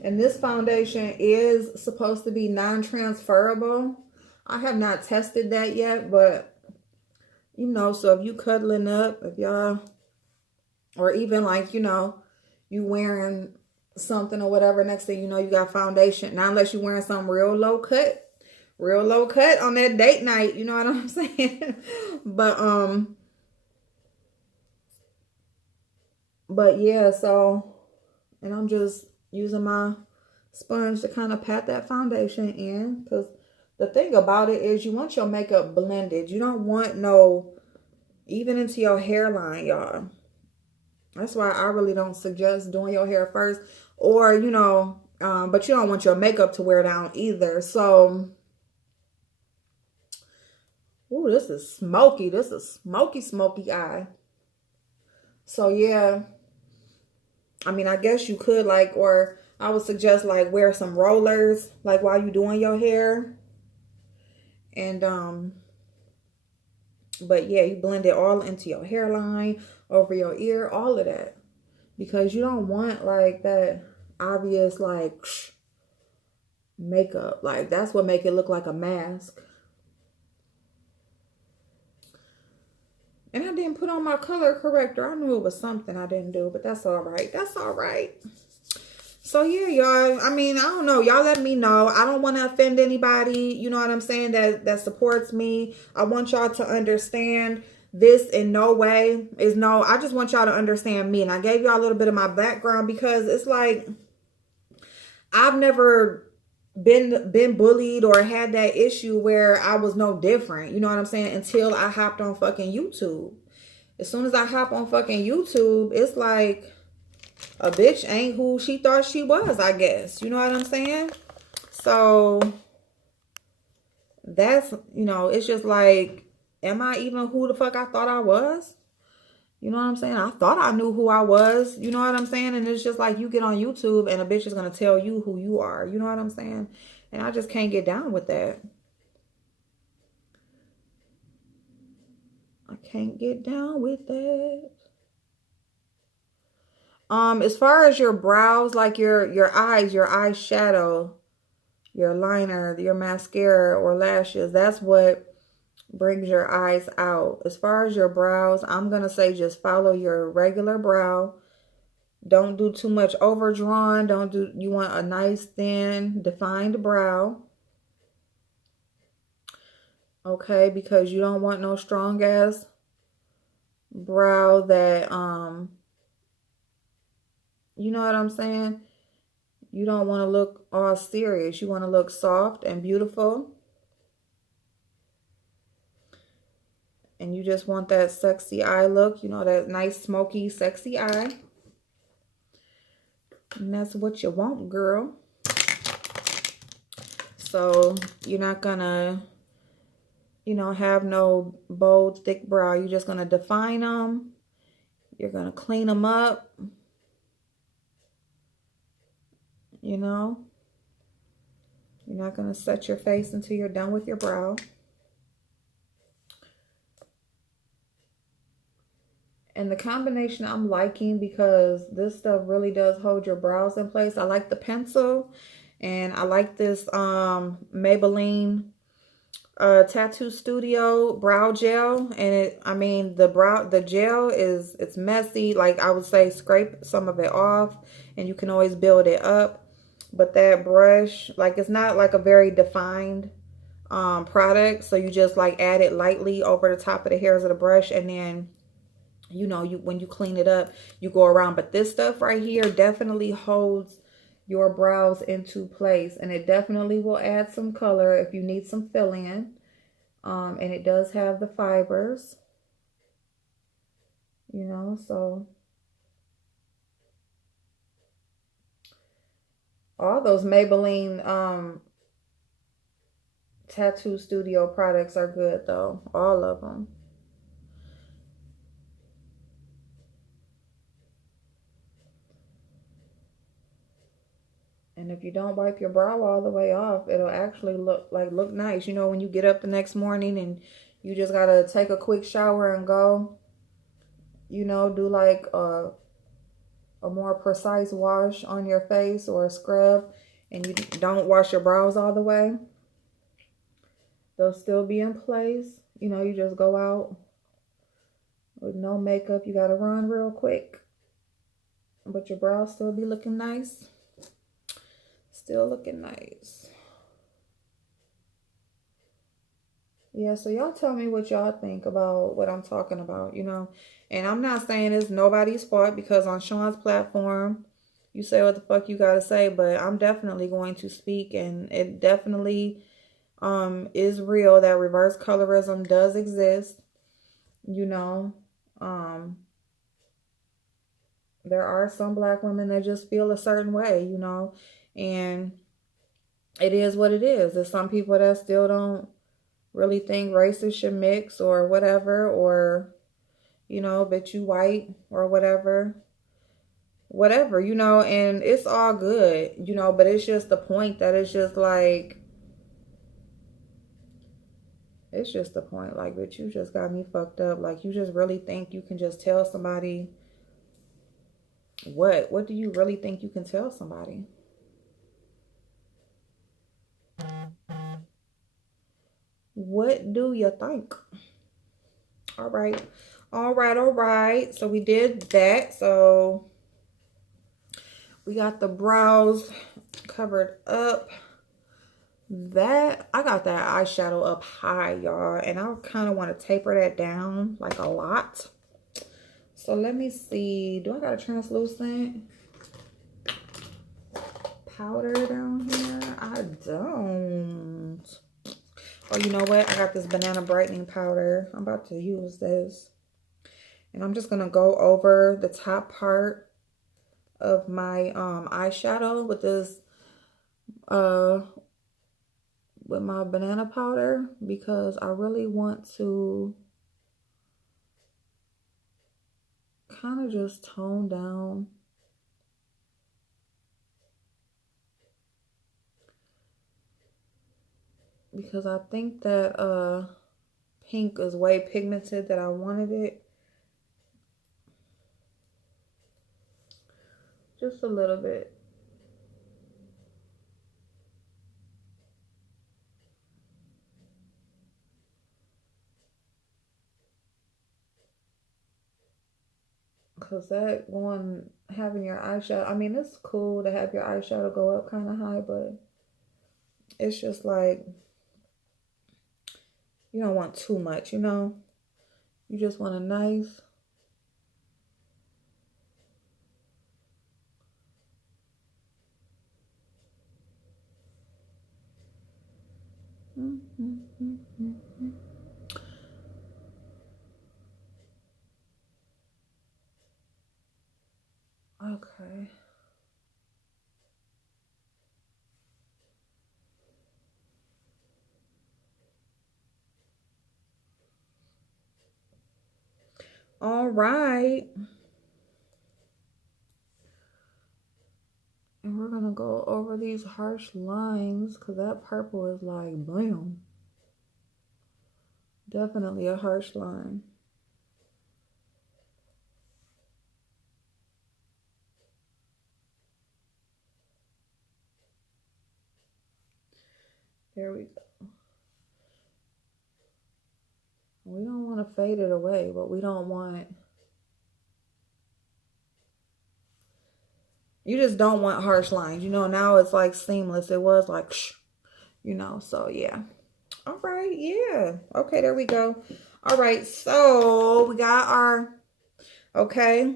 And this foundation is supposed to be non-transferable. I have not tested that yet, but you know, so if you cuddling up, if y'all, or even like, you know, you wearing something or whatever, next thing you know, you got foundation. Now, unless you're wearing something real low cut on that date night, you know what I'm saying? But yeah, so, and I'm just using my sponge to kind of pat that foundation in, because the thing about it is you want your makeup blended. You don't want no, even into your hairline, y'all. That's why I really don't suggest doing your hair first, or, you know, but you don't want your makeup to wear down either. So, ooh, this is smoky. This is smoky eye. So yeah, I mean, I guess you could like, or I would suggest like wear some rollers, like while you're doing your hair. And, but yeah, you blend it all into your hairline, over your ear, all of that. Because you don't want like that obvious like makeup. Like that's what make it look like a mask. And I didn't put on my color corrector. I knew it was something I didn't do, but that's all right. That's all right. So yeah, y'all, I mean, I don't know. Y'all let me know. I don't want to offend anybody, you know what I'm saying, that supports me. I want y'all to understand this in no way is no, I just want y'all to understand me. And I gave y'all a little bit of my background because it's like, I've never been bullied or had that issue where I was no different, you know what I'm saying, until I hopped on fucking YouTube. As soon as I hop on fucking YouTube, it's like a bitch ain't who she thought she was, I guess. You know what I'm saying? So that's, you know, it's just like, am I even who the fuck I thought I was? You know what I'm saying? I thought I knew who I was. You know what I'm saying? And it's just like you get on YouTube and a bitch is going to tell you who you are. You know what I'm saying? And I just can't get down with that. I can't get down with that. As far as your brows, like your eyes, your eyeshadow, your liner, your mascara or lashes, that's what brings your eyes out. As far as your brows, I'm going to say just follow your regular brow. Don't do too much overdrawn. Don't do, you want a nice, thin, defined brow. Okay, because you don't want no strong ass brow that, you know what I'm saying? You don't want to look all serious. You want to look soft and beautiful. And you just want that sexy eye look, you know, that nice, smoky, sexy eye. And that's what you want, girl. So you're not gonna, you know, have no bold, thick brow. You're just gonna define them. You're gonna clean them up. You know, you're not gonna set your face until you're done with your brow. And the combination I'm liking, because this stuff really does hold your brows in place. I like the pencil And I like this Maybelline Tattoo Studio brow gel. And I mean, the gel it's messy. Like, I would say scrape some of it off and you can always build it up. But that brush, like, it's not like a very defined product. So you just like add it lightly over the top of the hairs of the brush, and then, you know, when you clean it up, you go around. But this stuff right here definitely holds your brows into place, and it definitely will add some color if you need some fill-in. And it does have the fibers, you know, so all those Maybelline Tattoo Studio products are good though, all of them. And if you don't wipe your brow all the way off, it'll actually look nice. You know, when you get up the next morning and you just gotta take a quick shower and go, you know, do like a more precise wash on your face or a scrub, and you don't wash your brows all the way, they'll still be in place. You know, you just go out with no makeup. You gotta run real quick, but your brows still be looking nice. Still looking nice. Yeah, so y'all tell me what y'all think about what I'm talking about, you know. And I'm not saying it's nobody's fault, because on Sean's platform, you say what the fuck you gotta say, but I'm definitely going to speak, and it definitely is real that reverse colorism does exist, you know. There are some black women that just feel a certain way, you know, and it is what it is. There's some people that still don't really think races should mix or whatever, or, you know, bet you white or whatever, you know, and it's all good, you know, but it's just the point that it's just like, but you just got me fucked up. Like, you just really think you can just tell somebody what do you really think you can tell somebody? What do you think? All right. All right. All right. So we did that. So we got the brows covered up. I got that eyeshadow up high, y'all. And I kind of want to taper that down like a lot. So let me see. Do I got a translucent powder down here? I don't. Oh, you know what? I got this banana brightening powder. I'm about to use this. And I'm just going to go over the top part of my eyeshadow with this, with my banana powder, because I really want to kind of just tone down because I think that pink is way pigmented that I wanted it. Just a little bit. Because that one, having your eyeshadow, I mean, it's cool to have your eyeshadow go up kind of high, but it's just like, you don't want too much, you know? You just want a nice, okay. All right. And we're going to go over these harsh lines because that purple is like, bam. Definitely a harsh line. Here we go. We don't want to fade it away, but we don't want... You just don't want harsh lines. You know, now it's like seamless. It was like, shh, you know, so yeah. All right, yeah. Okay, there we go. All right, so we got our, okay.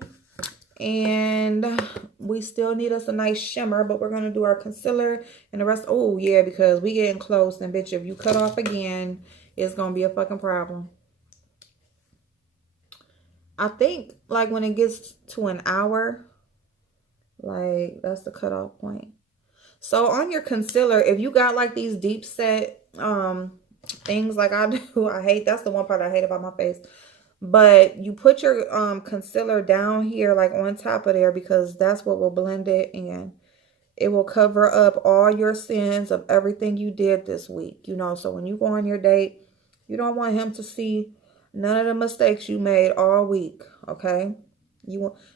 And we still need us a nice shimmer, but we're going to do our concealer and the rest. Oh, yeah, because we getting close. And, bitch, if you cut off again, it's going to be a fucking problem. I think, like, when it gets to an hour, like, that's the cutoff point. So, on your concealer, if you got, like, these deep set things like I do, I hate, that's the one part I hate about my face. But you put your concealer down here, like on top of there, because that's what will blend it, and it will cover up all your sins of everything you did this week. You know, so when you go on your date, you don't want him to see none of the mistakes you made all week, okay?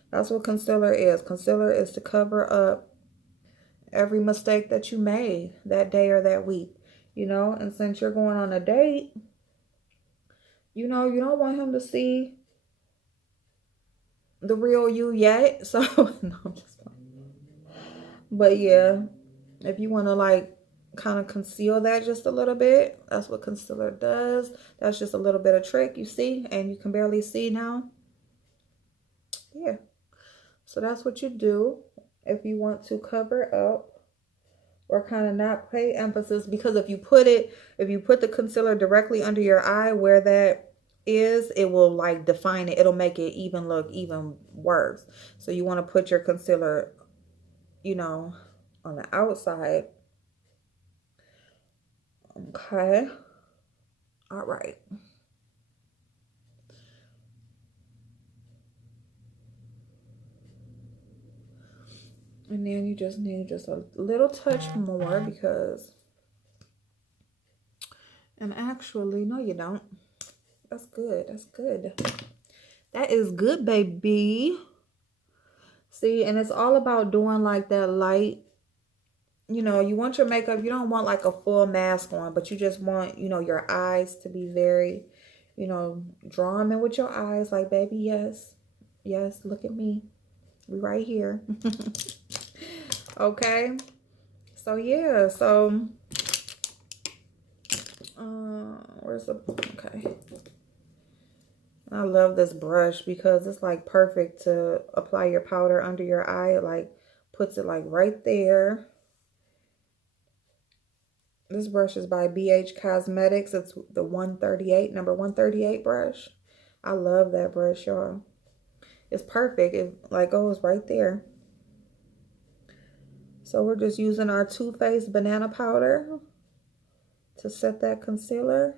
That's what concealer is. Concealer is to cover up every mistake that you made that day or that week, you know? And since you're going on a date, you know, you don't want him to see the real you yet. So, no, I'm just playing. But yeah, if you want to like kind of conceal that just a little bit, that's what concealer does. That's just a little bit of trick, you see, and you can barely see now. Yeah. So that's what you do if you want to cover up or kind of not pay emphasis, because if you put the concealer directly under your eye where that is, it will like define it. It'll make it even look even worse. So you want to put your concealer, you know, on the outside. Okay. All right. And then you just need just a little touch more because, and actually, no, you don't. That's good. That's good. That is good, baby. See, and it's all about doing like that light. You know, you want your makeup, you don't want like a full mask on, but you just want, you know, your eyes to be very, you know, draw them in with your eyes like, baby, yes. Yes, look at me. We right here. Okay. So, yeah. So, where's the, okay. I love this brush because it's like perfect to apply your powder under your eye. It like puts it like right there. This brush is by BH Cosmetics. It's the 138, number 138 brush. I love that brush, y'all. It's perfect. It like goes right there. So we're just using our Too Faced banana powder to set that concealer.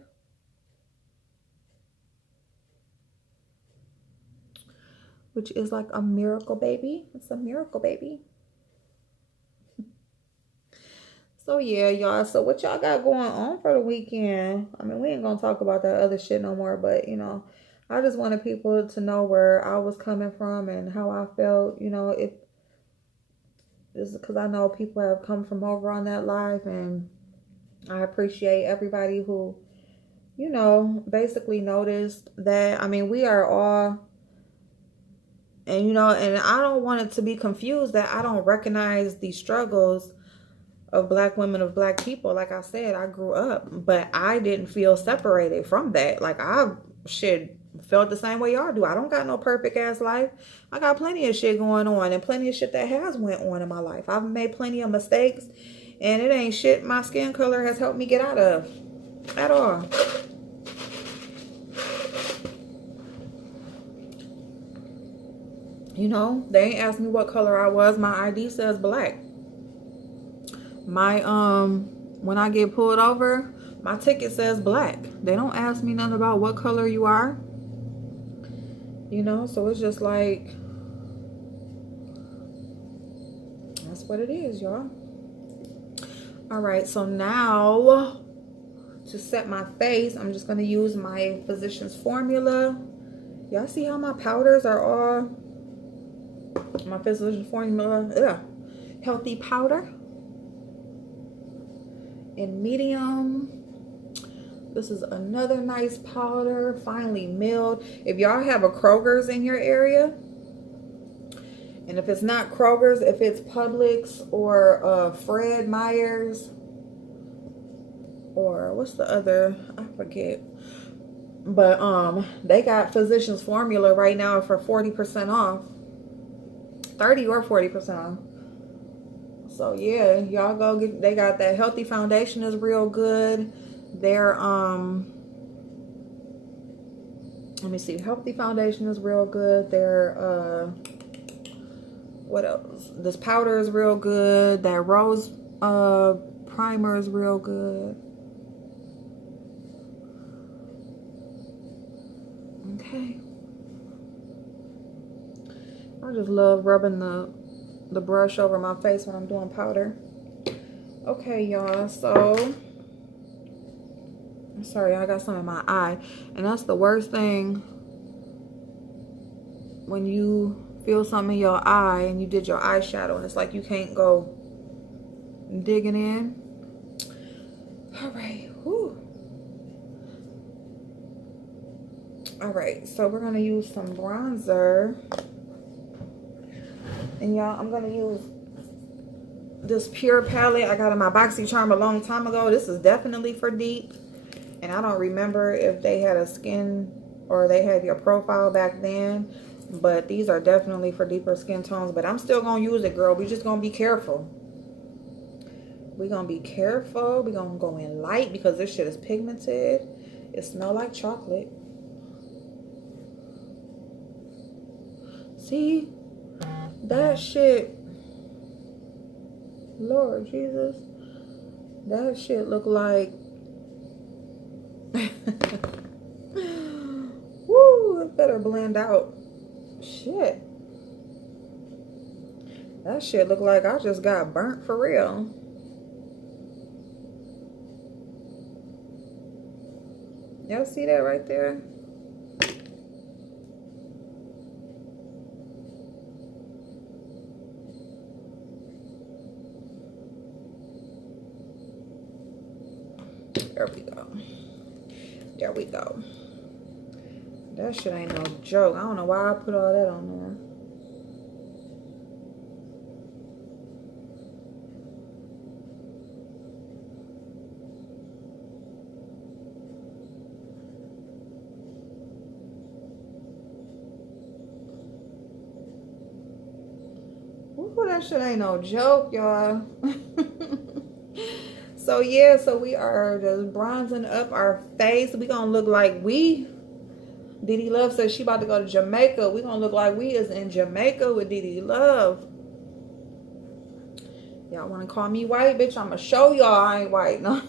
Which is like a miracle baby. It's a miracle baby. So yeah, y'all. So what y'all got going on for the weekend? I mean, we ain't gonna talk about that other shit no more, but you know, I just wanted people to know where I was coming from and how I felt, you know, if this is because I know people have come from over on that live, and I appreciate everybody who, you know, basically noticed that. I mean, we are all, and you know, and I don't want it to be confused that I don't recognize the struggles of Black women, of Black people. Like I said, I grew up, but I didn't feel separated from that. Like I felt the same way y'all do. I don't got no perfect ass life. I got plenty of shit going on and plenty of shit that has went on in my life. I've made plenty of mistakes, and it ain't shit my skin color has helped me get out of at all. You know, they ain't asked me what color I was. My ID says Black. My when I get pulled over, my ticket says Black. They don't ask me nothing about what color you are. You know, so it's just like, that's what it is, y'all. All right, so now to set my face, I'm just gonna use my Physicians Formula. Y'all see how my powders are all my Physicians Formula healthy powder. in medium. This is another nice powder, finely milled. If y'all have a Kroger's in your area, and if it's not Kroger's, if it's Publix or Fred Meyer's, or what's the other, I forget. But they got Physicians Formula right now for 40% off. 30 or 40% off. So yeah, y'all go get, they got that Healthy Foundation is real good. Their let me see, Healthy Foundation is real good. Their what else? This powder is real good. That rose primer is real good. Okay. I just love rubbing the brush over my face when I'm doing powder. Okay, y'all, so sorry, I got some in my eye, and that's the worst thing, when you feel something in your eye and you did your eyeshadow and it's like you can't go digging in. All right, whew. All right, so we're gonna use some bronzer, and y'all, I'm gonna use this Pure palette I got in my BoxyCharm a long time ago. This is definitely for deep, and I don't remember if they had a skin or they had your profile back then, but these are definitely for deeper skin tones. But I'm still gonna use it, girl. We just gonna be careful. We're gonna be careful. We're gonna go in light because this shit is pigmented. It smells like chocolate. See? That shit, Lord Jesus, that shit look like woo, it better blend out. Shit, that shit look like I just got burnt for real. Y'all see that right there? There we go. There we go. That shit ain't no joke. I don't know why I put all that on there. Ooh, that shit ain't no joke, y'all. So yeah, so we are just bronzing up our face. We gonna look like Didi Love says she about to go to Jamaica. We gonna look like we is in Jamaica with Didi Love. Y'all wanna call me white, bitch? I'ma show y'all I ain't white. No.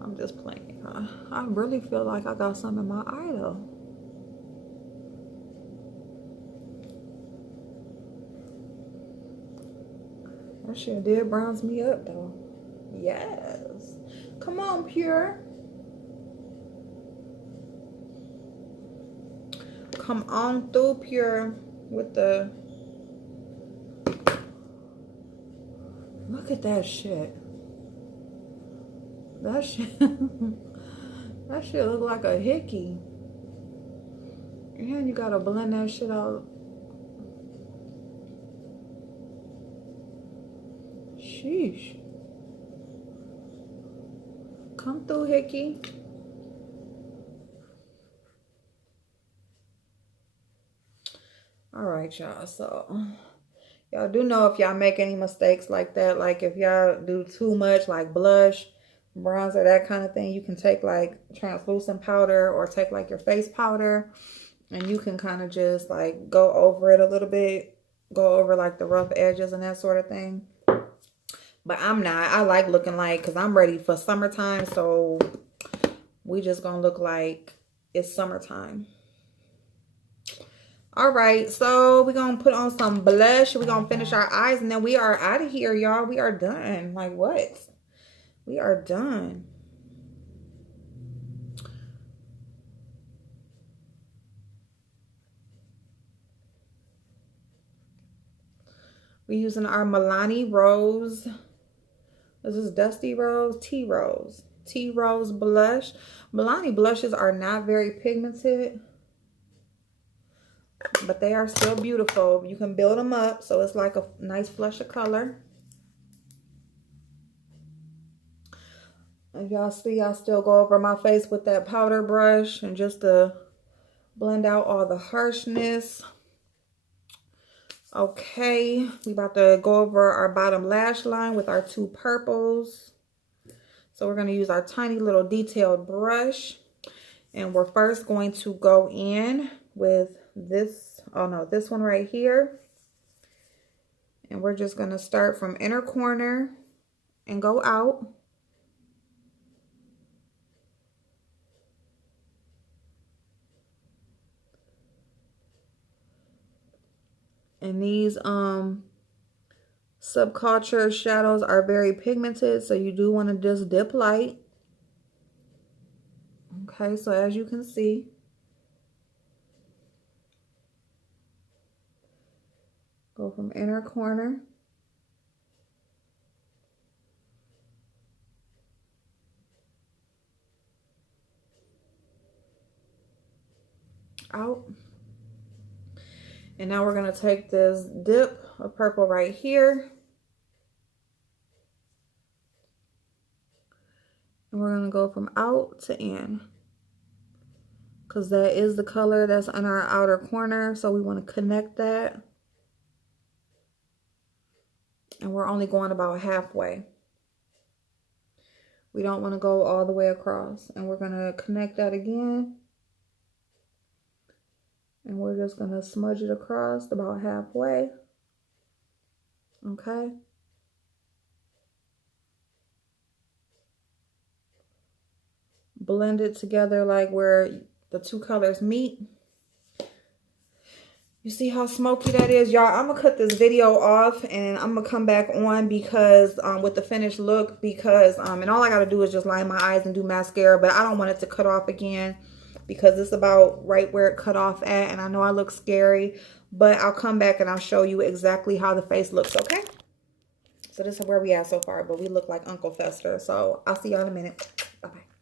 I'm just playing. I really feel like I got something in my eye though. That shit did bronze me up though. Yes. Come on, Pure. Come on through, Pure, with the... Look at that shit. That shit... that shit look like a hickey. And you gotta blend that shit out. Sheesh. Come through, hickey. All right, y'all. So y'all do know if y'all make any mistakes like that, like if y'all do too much, like blush, bronzer, that kind of thing, you can take like translucent powder or take like your face powder, and you can kind of just like go over it a little bit, go over like the rough edges and that sort of thing. But I'm not. I like looking like, because I'm ready for summertime, so we just gonna look like it's summertime. All right, so we're gonna put on some blush. We're gonna finish our eyes, and then we are out of here, y'all. We are done. Like, what? We are done. We're using our Milani Rose This is Dusty Rose, Tea Rose. Tea Rose blush. Milani blushes are not very pigmented, but they are still beautiful. You can build them up, so it's like a nice flush of color. As y'all see, I still go over my face with that powder brush and just to blend out all the harshness. Okay, we about to go over our bottom lash line with our two purples. So we're going to use our tiny little detailed brush. And we're first going to go in with this, oh no, this one right here. And we're just going to start from inner corner and go out. And these subculture shadows are very pigmented, so you do want to just dip light. Okay, so as you can see, go from inner corner out. And now we're going to take this dip of purple right here. And we're going to go from out to in. Because that is the color that's on our outer corner. So we want to connect that. And we're only going about halfway. We don't want to go all the way across. And we're going to connect that again. And we're just going to smudge it across about halfway. Okay. Blend it together like where the two colors meet. You see how smoky that is? Y'all, I'm going to cut this video off and I'm going to come back on because with the finished look because and all I got to do is just line my eyes and do mascara, but I don't want it to cut off again because it's about right where it cut off at, and I know I look scary, but I'll come back and I'll show you exactly how the face looks, okay? So this is where we at so far, but we look like Uncle Fester. So I'll see y'all in a minute. Bye-bye.